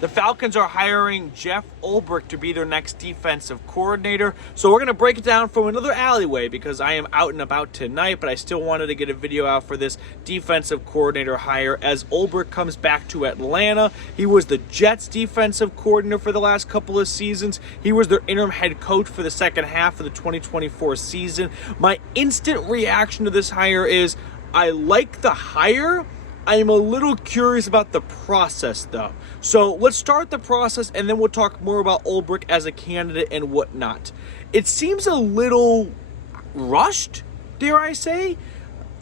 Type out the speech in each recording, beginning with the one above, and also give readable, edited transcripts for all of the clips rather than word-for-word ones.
The Falcons are hiring Jeff Ulbrich to be their next defensive coordinator. So we're going to break it down from another alleyway because I am out and about tonight, but I still wanted to get a video out for this defensive coordinator hire as Ulbrich comes back to Atlanta. He was the Jets defensive coordinator for the last couple of seasons. He was their interim head coach for the second half of the 2024 season. My instant reaction to this hire is I like the hire. I am a little curious about the process, though. So let's start the process, and then we'll talk more about Ulbrich as a candidate and whatnot. It seems a little rushed, dare I say.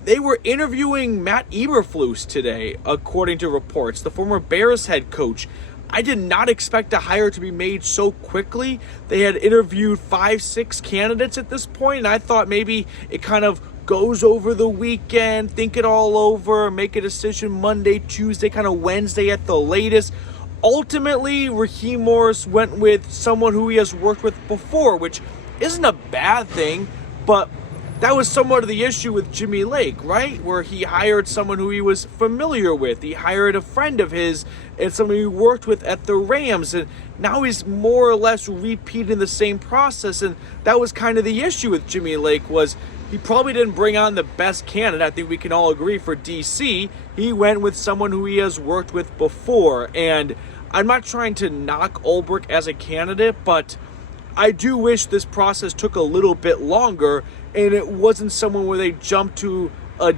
They were interviewing Matt Eberflus today, according to reports, the former Bears head coach. I did not expect a hire to be made so quickly. They had interviewed 5-6 candidates at this point, and I thought maybe it kind of goes over the weekend, think it all over, make a decision Monday, Tuesday, kind of Wednesday at the latest. Ultimately, Raheem Morris went with someone who he has worked with before, which isn't a bad thing, but that was somewhat of the issue with Jimmy Lake, right? Where he hired someone who he was familiar with. He hired a friend of his and someone he worked with at the Rams, and now he's more or less repeating the same process, and that was kind of the issue with Jimmy Lake was he probably didn't bring on the best candidate. I think we can all agree for DC. He went with someone who he has worked with before. And I'm not trying to knock Ulbrich as a candidate, but I do wish this process took a little bit longer and it wasn't someone where they jumped to a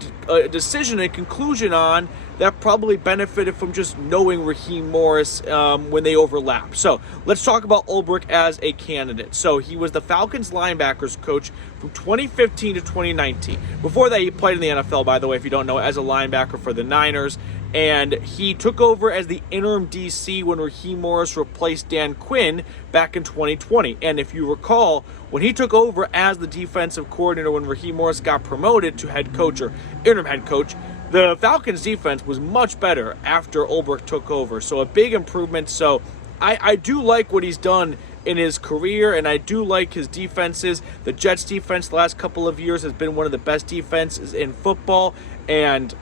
decision and conclusion on that probably benefited from just knowing Raheem Morris when they overlap. So let's talk about Ulbrich as a candidate. So he was the Falcons linebackers coach from 2015 to 2019. Before that, he played in the NFL, by the way, if you don't know, as a linebacker for the Niners. And he took over as the interim DC when Raheem Morris replaced Dan Quinn back in 2020. And if you recall, when he took over as the defensive coordinator when Raheem Morris got promoted to head coach or interim head coach, the Falcons defense was much better after Ulbrich took over. So a big improvement. So I do like what he's done in his career, and I do like his defenses. The Jets defense the last couple of years has been one of the best defenses in football, and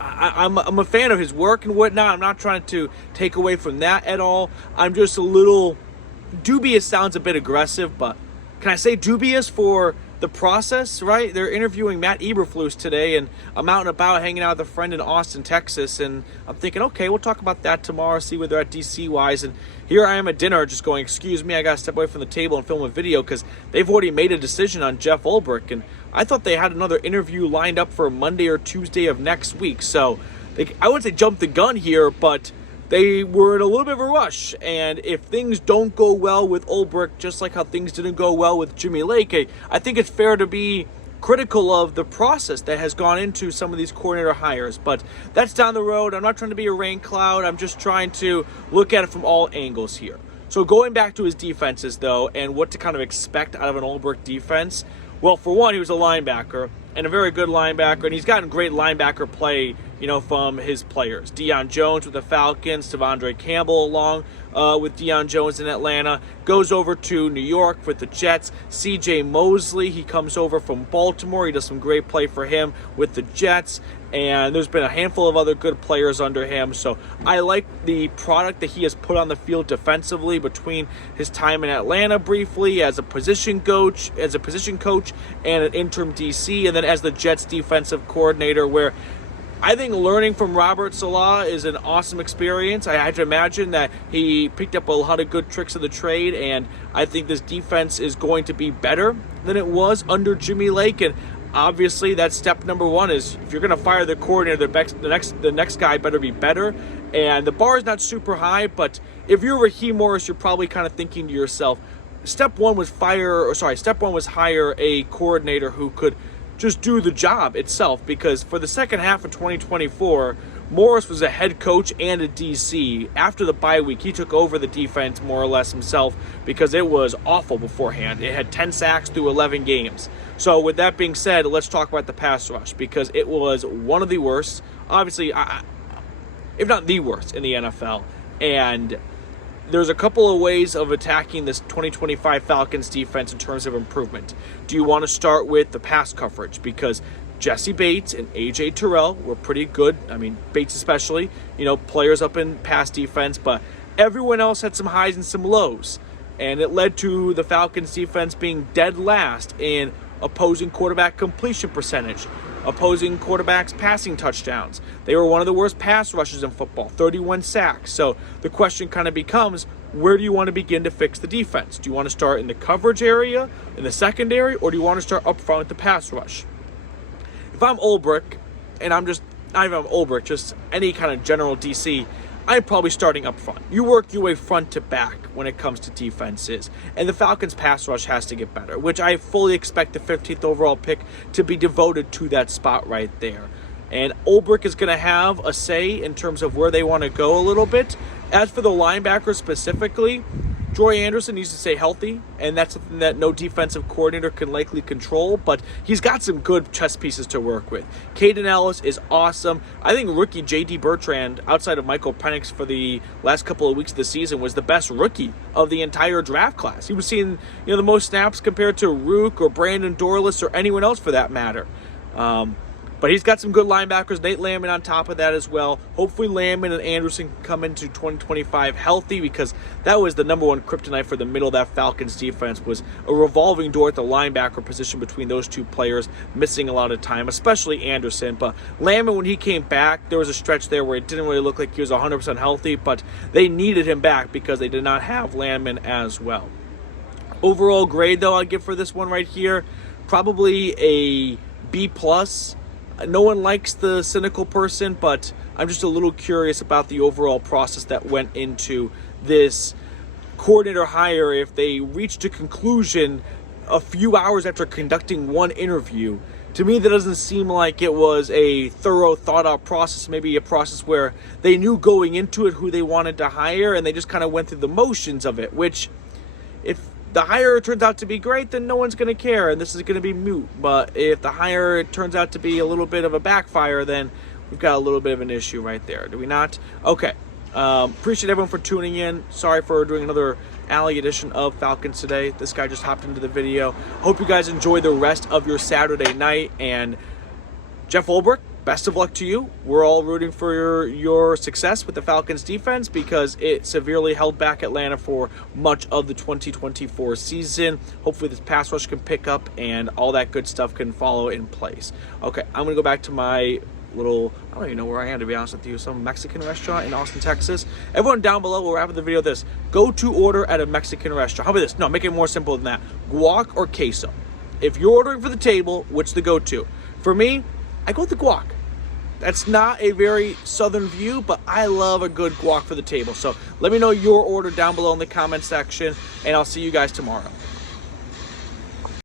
I'm a fan of his work and whatnot. I'm not trying to take away from that at all. I'm just a little dubious. Sounds a bit aggressive, but can I say dubious for the process, right? They're interviewing Matt Eberflus today, and I'm out and about hanging out with a friend in Austin, Texas, and I'm thinking, okay, we'll talk about that tomorrow, see where they're at DC-wise, and here I am at dinner just going, excuse me, I got to step away from the table and film a video because they've already made a decision on Jeff Ulbrich, and I thought they had another interview lined up for Monday or Tuesday of next week, so I wouldn't say jump the gun here, but they were in a little bit of a rush, and if things don't go well with Ulbrich, just like how things didn't go well with Jimmy Lake, I think it's fair to be critical of the process that has gone into some of these coordinator hires. But that's down the road. I'm not trying to be a rain cloud. I'm just trying to look at it from all angles here. So going back to his defenses, though, and what to kind of expect out of an Ulbrich defense, well, for one, he was a linebacker, and a very good linebacker, and he's gotten great linebacker play, from his players. Deion Jones with the Falcons, Devondre Campbell along with Deion Jones in Atlanta, goes over to New York with the Jets. C.J. Mosley, he comes over from Baltimore. He does some great play for him with the Jets, and there's been a handful of other good players under him. So I like the product that he has put on the field defensively between his time in Atlanta briefly as a position coach, and an interim DC, and then as the Jets defensive coordinator, where I think learning from Robert Saleh is an awesome experience. I had to imagine that he picked up a lot of good tricks of the trade, and I think this defense is going to be better than it was under Jimmy Lake. And obviously, that's step number one is if you're going to fire the coordinator, the next guy better be better. And the bar is not super high, but if you're Raheem Morris, you're probably kind of thinking to yourself, step one was hire a coordinator who could just do the job itself, because for the second half of 2024, Morris was a head coach and a DC. After the bye week, he took over the defense more or less himself because it was awful beforehand. It had 10 sacks through 11 games. So with that being said, let's talk about the pass rush, because it was one of the worst, obviously, if not the worst in the NFL. And there's a couple of ways of attacking this 2025 Falcons defense in terms of improvement. Do you want to start with the pass coverage? Because Jesse Bates and A.J. Terrell were pretty good. I mean, Bates especially, players up in pass defense, but everyone else had some highs and some lows. And it led to the Falcons defense being dead last in opposing quarterback completion percentage, opposing quarterbacks passing touchdowns. They were one of the worst pass rushes in football, 31 sacks. So the question kind of becomes, where do you want to begin to fix the defense? Do you want to start in the coverage area, in the secondary, or do you want to start up front with the pass rush? If I'm Ulbrich, and I'm just, not even Ulbrich, just any kind of general DC, I'm probably starting up front. You work your way front to back when it comes to defenses. And the Falcons pass rush has to get better, which I fully expect the 15th overall pick to be devoted to that spot right there. And Ulbrich is going to have a say in terms of where they want to go a little bit. As for the linebackers specifically, Troy Anderson needs to stay healthy, and that's something that no defensive coordinator can likely control, but he's got some good chess pieces to work with. Caden Ellis is awesome. I think rookie J.D. Bertrand, outside of Michael Penix for the last couple of weeks of the season, was the best rookie of the entire draft class. He was seeing the most snaps compared to Rook or Brandon Dorlus or anyone else for that matter. But he's got some good linebackers. Nate Landman on top of that as well. Hopefully Landman and Anderson can come into 2025 healthy, because that was the number one kryptonite for the middle of that Falcons defense, was a revolving door at the linebacker position between those two players, missing a lot of time, especially Anderson. But Landman, when he came back, there was a stretch there where it didn't really look like he was 100% healthy, but they needed him back because they did not have Landman as well. Overall grade, though, I'd give for this one right here, probably a B+. No one likes the cynical person, but I'm just a little curious about the overall process that went into this coordinator hire. If they reached a conclusion a few hours after conducting one interview, to me that doesn't seem like it was a thorough, thought-out process. Maybe a process where they knew going into it who they wanted to hire, and they just kind of went through the motions of it, which, if the hire turns out to be great, then no one's going to care, and this is going to be moot. But if the hire turns out to be a little bit of a backfire, then we've got a little bit of an issue right there. Do we not? Okay. Appreciate everyone for tuning in. Sorry for doing another Alley edition of Falcons today. This guy just hopped into the video. Hope you guys enjoy the rest of your Saturday night. And Jeff Ulbrich, best of luck to you. We're all rooting for your success with the Falcons defense, because it severely held back Atlanta for much of the 2024 season. Hopefully this pass rush can pick up and all that good stuff can follow in place. Okay, I'm going to go back to my little, I don't even know where I am, to be honest with you, some Mexican restaurant in Austin, Texas. Everyone down below, we'll wrap up the video with this. Go to order at a Mexican restaurant. How about this? No, make it more simple than that. Guac or queso. If you're ordering for the table, which the go-to? For me, I go with the guac. That's not a very southern view, but I love a good guac for the table. So let me know your order down below in the comment section, and I'll see you guys tomorrow.